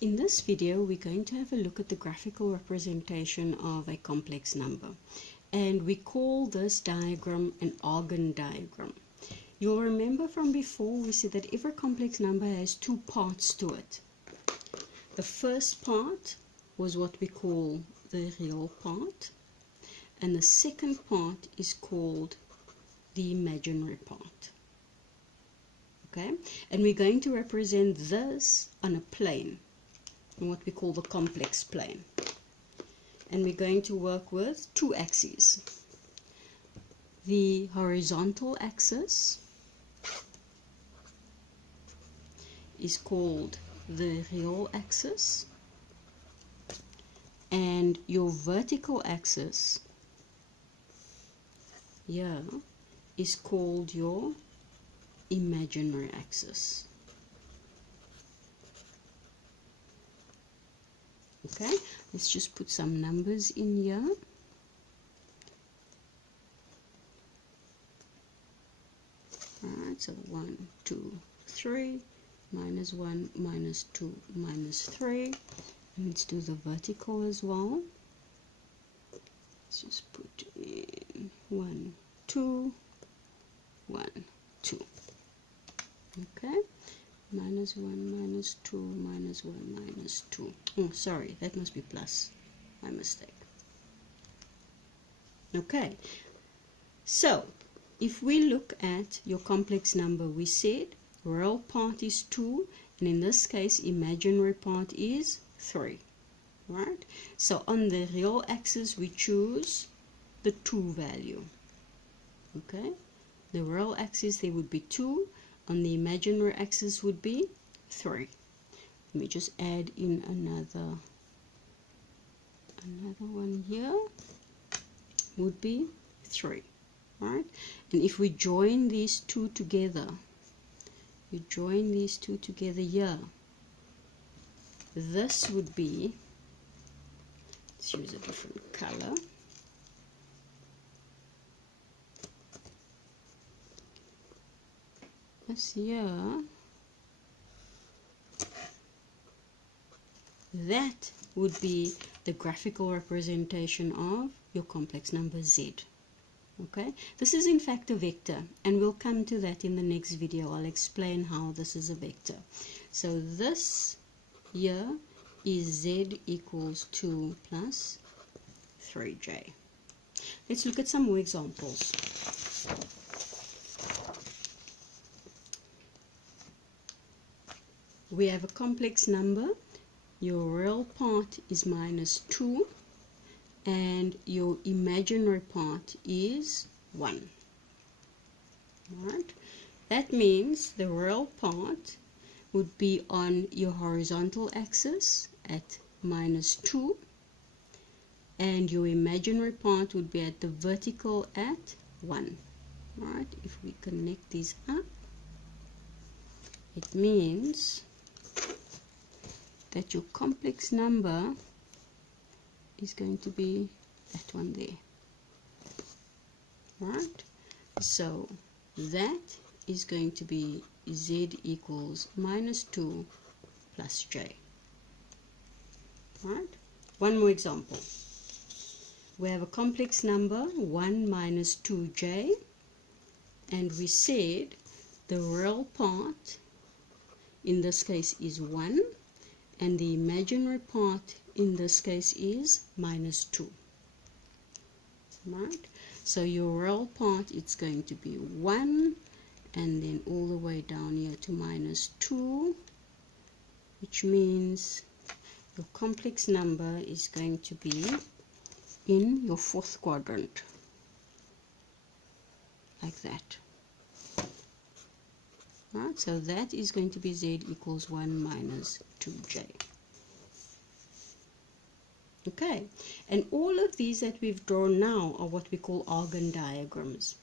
In this video, we're going to have a look at the graphical representation of a complex number. And we call this diagram an Argand diagram. You'll remember from before we said that every complex number has two parts to it. The first part was what we call the real part. And the second part is called the imaginary part. Okay? And we're going to represent this on a plane, in what we call the complex plane. And we're going to work with two axes. The horizontal axis is called the real axis, and your vertical axis here is called your imaginary axis. Okay, let's just put some numbers in here. Alright, so 1, 2, 3, minus 1, minus 2, minus 3. And let's do the vertical as well. Let's just put in 1, 2, 1, 2. Okay. Minus 1, minus 2, minus 1, minus 2. Oh, sorry, that must be plus. My mistake. Okay, so if we look at your complex number, we said real part is 2, and in this case, imaginary part is 3. Right? So on the real axis, we choose the 2 value. Okay, the real axis, there would be 2. On the imaginary axis would be 3. Let me just add in another one here. Would be 3. Right? And if we join these two together, you join these two together here, this would be, let's use a different color. This here, that would be the graphical representation of your complex number Z. Okay, this is in fact a vector, and we'll come to that in the next video. I'll explain how this is a vector. So this here is Z equals 2 plus 3J. Let's look at some more examples. We have a complex number. Your real part is minus 2, and your imaginary part is 1. Alright, that means the real part would be on your horizontal axis at minus 2, and your imaginary part would be at the vertical at 1. Alright, if we connect these up, it means that your complex number is going to be that one there. Right? So that is going to be Z equals minus 2 plus J. Right? One more example. We have a complex number 1 minus 2J, and we said the real part in this case is 1, and the imaginary part in this case is minus 2. Right? So your real part, it's going to be 1, and then all the way down here to minus 2, which means your complex number is going to be in your 4th quadrant, like that. Right, so that is going to be Z equals 1 minus 2J. Okay, and all of these that we've drawn now are what we call Argand diagrams.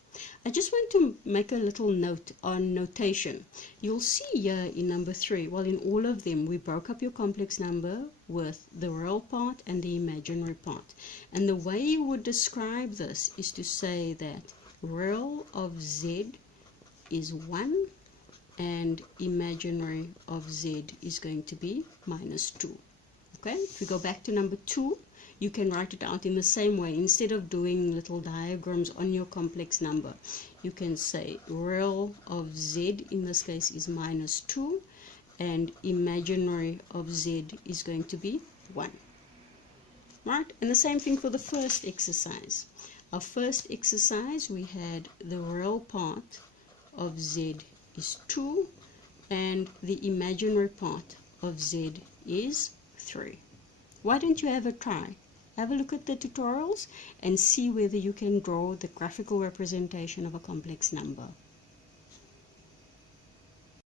I just want to make a little note on notation. You'll see here in number 3, well, in all of them, we broke up your complex number with the real part and the imaginary part. And the way you would describe this is to say that real of Z is 1 and imaginary of z is going to be minus 2. Okay, if we go back to number 2, you can write it out in the same way. Instead of doing little diagrams on your complex number, you can say real of z in this case is minus 2 and imaginary of z is going to be 1. Right, and the same thing for the first exercise. Our first exercise, we had the real part of z is 2 and the imaginary part of z is 3. Why don't you have a try? Have a look at the tutorials and see whether you can draw the graphical representation of a complex number.